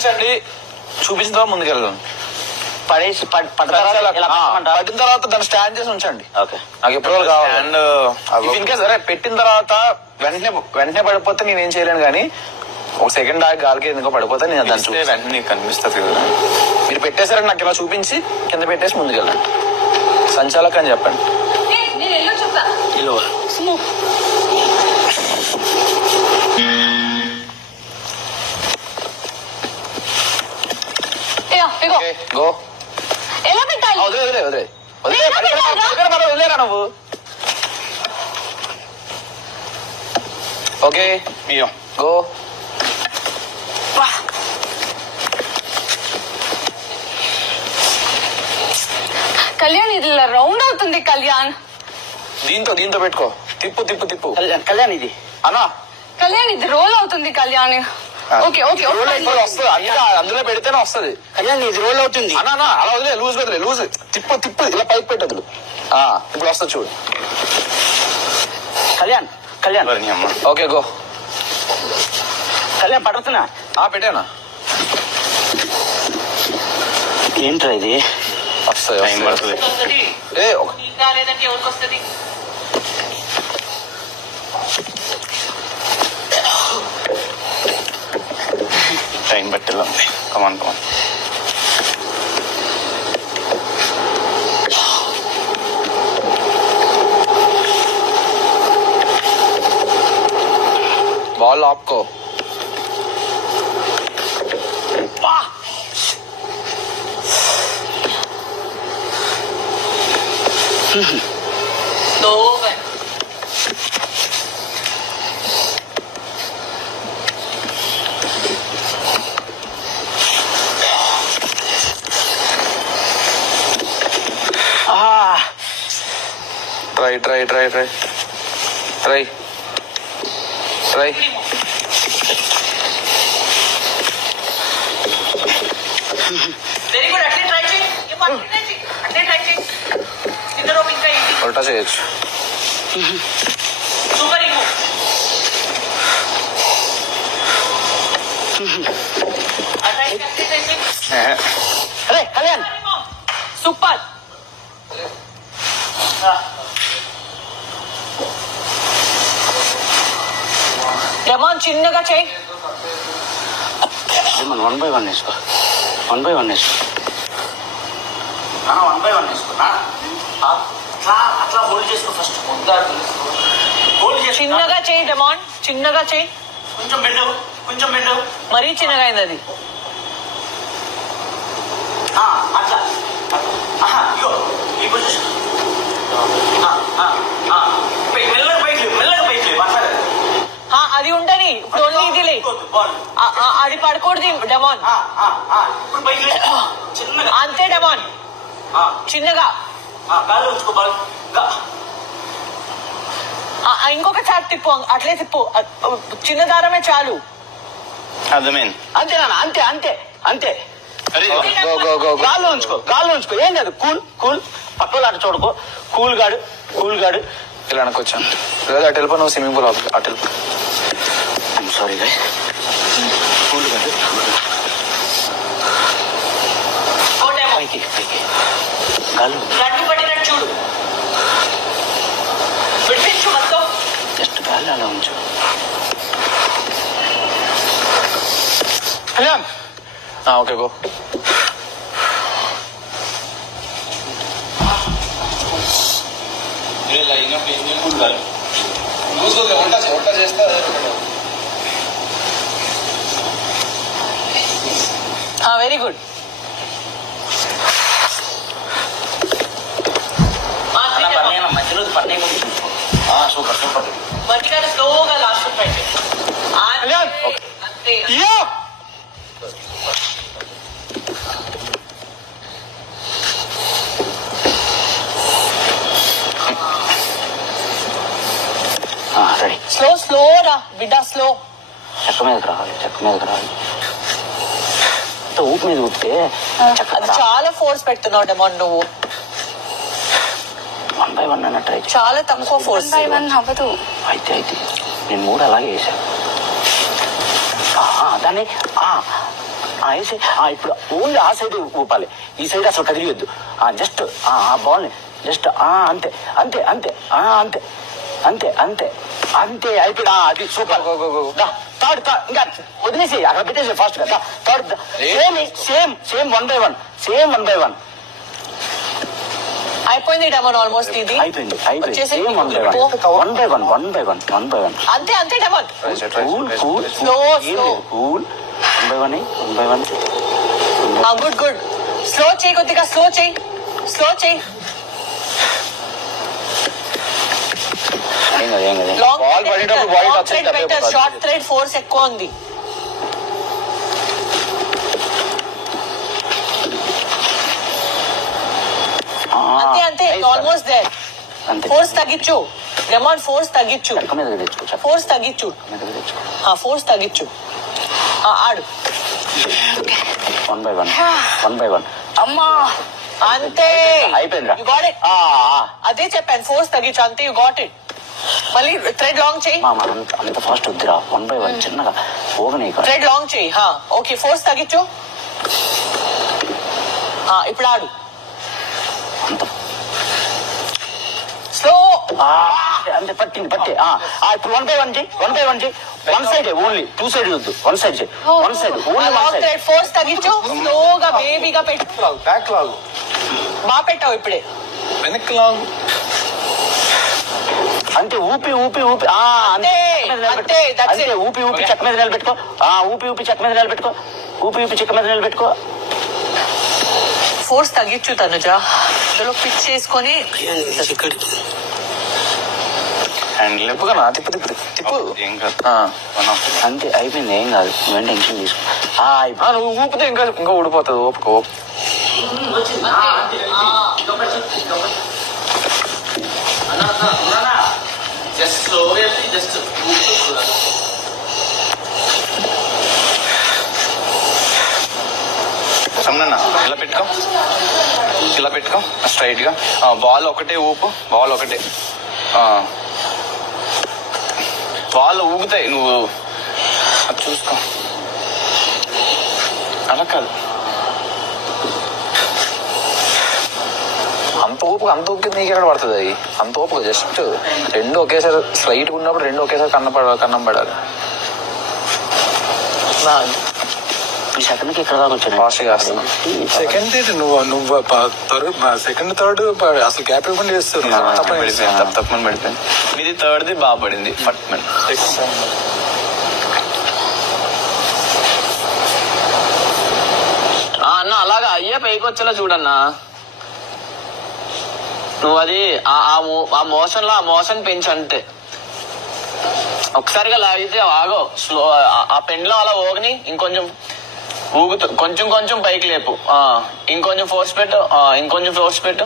చూపించండి, చూపించిన తర్వాత ముందుకెళ్ళాను. పడేసి పడిన తర్వాత దాన్ని స్టాండ్ చేసి ఉంచండి. ఓకే, నాకు ఎప్పుడు కావాలి. అండ్ ఇన్ కేస్ సరే పెట్టిన తర్వాత వెంటనే పడిపోతే నేనేం చేయలేను, కానీ ఒక సెకండ్ ఆగి గాలికి ఎందుకో పడిపోతే నేను దాన్ని వెంటనే కనిపిస్తుంది కదా. మీరు పెట్టేసారని నాకు ఇలా చూపించి కింద పెట్టేసి ముందుకెళ్ళండి. సంచాలక్ అని చెప్పండి. గో. వదిలేరా నువ్వు. Okay go. కళ్యాణ్ ఇది రౌండ్ అవుతుంది. కళ్యాణ్ దీంతో పెట్టుకో. తిప్పు. కళ్యాణ్ ఇది అన్నా, కళ్యాణ్ ఇది రోల్ అవుతుంది. కళ్యాణ్ ఓకే వస్తుంది. అందులో పెడితేనే వస్తుంది. కళ్యాణ్ ఇది రోల్ అవుతుంది. అన్నా అలా వదిలే, లూజ్ తిప్పు ఇలా పైకి పెట్టదు. ఇప్పుడు వస్తుంది చూడు. Kalyan okay go. కళ్యాణ్ పడుతున్నా. పెట్టానా? ఏంట్రా ఇది? వస్తుంది. టైం బట్టిలో కమాన్ బాల్ ఆపుకో. ట్రై. ఉల్టా చేయొచ్చు. అరే కళ్యాణ్ సూపర్. డెమాన్ చిన్నగా చేయి. మనం 1 by 1 వేసుకో. 1 by 1 వేసుకో. 1 by 1 వేసుకో. అట్లా హోల్డ్ చేసుకో. ఫస్ట్ చిన్నగా చేయి డెమాన్, చిన్నగా చేయి. కొంచెం బెండు. మరీ చిన్నగా అయింది అది. అట్లా ఇగో ఈ పొజిషన్. మెల్లగా పైకి అది ఉండని. ఇప్పుడు ఓన్లీ ఇది లే. అది పడకూడదు డెమాన్. అంతే డెమాన్, చిన్నగా. ఇంకొకసారి తిప్పు, అట్లే తిప్పు. చిన్న దారమే చాలు. అర్థమైంది. అంతేనా? అంతే. గాల్లో ఉంచుకో. ఏం కాదు. కూల్. పక్కన అటు చూడకో. కూల్ గాడు. ఇలా అనుకొచ్చాను లేదా అటు వెళ్ళిపో. నువ్వు స్విమ్మింగ్ పూల్ అటు వెళ్ళిపో. Sorry guy. కూల్ గాడు. పైకి గాలు పడినట్టు చూడు. జస్ట్ గాలి అలా ఉంచు. Kalyan okay go. వంట చేస్తా. Very good. మధ్యలో పన్నే సూపర్. మధ్యగా స్లోగా లాస్ట్ ట్రై చేయి. అంతే. స్లో రా బిడ్డ, స్లో. చెక్క మీదకి రావాలి. ఊపి మీద ఊపితే చాలా ఫోర్స్ పెడుతున్నావు డెమాన్ నువ్వు. 1 by 1 అన్న ట్రై. చాలా తక్కువ ఫోర్స్. 1 by 1 అవ్వదు. అయితే నేను 3 అలాగే వేసాను. దాన్ని ఇప్పుడు ఓన్లీ ఆ సైడ్ ఊపాలి, ఈ సైడ్ అసలు కదిలియొద్దు. జస్ట్ ఆ బాల్ ని జస్ట్ అంతే అంతే అంతే అంతే అంతే అంతే అంతే అయిపోయి అది సూపర్. థర్డ్ ఇంకా వదిలేసి అక్కడ పెట్టేసి ఫాస్ట్ గా third same same 1 by 1 same 1 by 1 అయిపోయింది డెమన్ ఆల్మోస్ట్ ఇది అయిపోయింది same 1 by 1 1 by 1 1 by 1 1 by 1 అంతే అంతే demon cool cool Slow. Cool 1 by 1 1 by 1 good good slow చేయి కొద్దిగా స్లో చేయి ఏం కదా లాంగ్ Ball పడేటప్పుడు body touch అయితే బెటర్ అయిపోతుంది. షార్ట్ థ్రెడ్ ఫోర్స్ ఎక్కువ ఉంది. అంతే అంతే ఆల్మోస్ట్ దేర్. అంతే ఫోర్స్ తగ్గించు డెమాన్, ఫోర్స్ తగ్గించు, చెక్క మీద తెచ్చుకో చెక్క ఫోర్స్ తగ్గించు, మీద తెచ్చుకో ఫోర్స్ తగ్గించు. ఆడు 1 by 1 1 by 1 అమ్మా అంతే అయిపోయిందిరా. You got it. అదే చెప్పాను, ఫోర్స్ తగ్గించు అంతే. You got it. మళ్ళీ థ్రెడ్ లాంగ్ చేయి. మామ అంత ఫాస్ట్ వద్దురా, 1 by 1 చిన్నగా పోగనే థ్రెడ్ లాంగ్ చేయి. ఓకే ఫోర్స్ తగ్గించు. ఇప్పుడు ఆడు అంత స్లో. అంతే పట్టింది పట్టి ఇప్పుడు 1 by 1 చేయి 1 by 1 చేయి. 1 సైడ్ ఓన్లీ 2 సైడ్ వద్దు, 1 సైడ్ చేయి 1 side only 1 long side. Thread force తగ్గించు. స్లోగా బేబీగా పెట్టు. బ్యాక్ లాగు బాగా పెట్టావు ఇప్పుడే. వెనక్కి లాగు. అంతే ఊపి ఊపి ఊపి అంతే, అంతే, that's అంతే it. ఊపి ఊపి చెక్క మీద నిలబెట్టుకో. ఊపి ఊపి చెక్క మీద నిలబెట్టుకో. ఊపి ఊపి చెక్క మీద నిలబెట్టుకో. ఫోర్స్ తగ్గించు తనుజ. అందులో పిచ్ చేసుకొని హ్యాండిల్ తిప్పుగా తిప్పు తిప్పు తిప్పు. ఏం కాదు. అంతే అయిపోయింది, ఏం కాదు, నువ్వేం టెన్షన్ తీసుకో. నువ్వు ఊపితే ఇంకా ఊడిపోతుంది. ఓపుకో ఓపు. సమనన్నా ఇలా పెట్టుకో, ఇలా పెట్టుకో స్ట్రైట్ గా. బాల్ ఒకటే ఊపు, బాల్ ఒకటే. బాల్ ఊగుతాయి, నువ్వు అది చూసుకో. అలా కాదు, అంత ఊపుకి నీకెక్కడ పడుతుంది అది? అంత ఊపుగా జస్ట్ రెండు ఒకేసారి స్లైట్ ఉన్నప్పుడు రెండు ఒకేసారి కన్నం పడాలి. ఈ సెకండ్కి ఇక్కడ దాకా వచ్చాను. ఫాస్ట్ గా వస్తున్నాం. సెకండ్ నువ్వు సెకండ్ థర్డ్ అసలు గ్యాప్ ఇవ్వకుండా చేస్తారు. పడిపోయింది, తప్పని పడిపోయింది. మీది థర్డ్ది బాగా పడింది ఫట్మన్. అన్న అలాగా అయ్యే పైకి వచ్చేలా చూడన్నా. నువ్వు అది ఆ మోషన్ పెంచు అంతే. ఒకసారిగా లాగితే ఆగో, స్లో. ఆ పెండ్లో అలా ఓగని ఇంకొంచెం ఊగుతూ కొంచెం కొంచెం పైకి లేపు. ఇంకొంచెం ఫోర్స్ పెట్టు, ఇంకొంచెం ఫోర్స్ పెట్టు.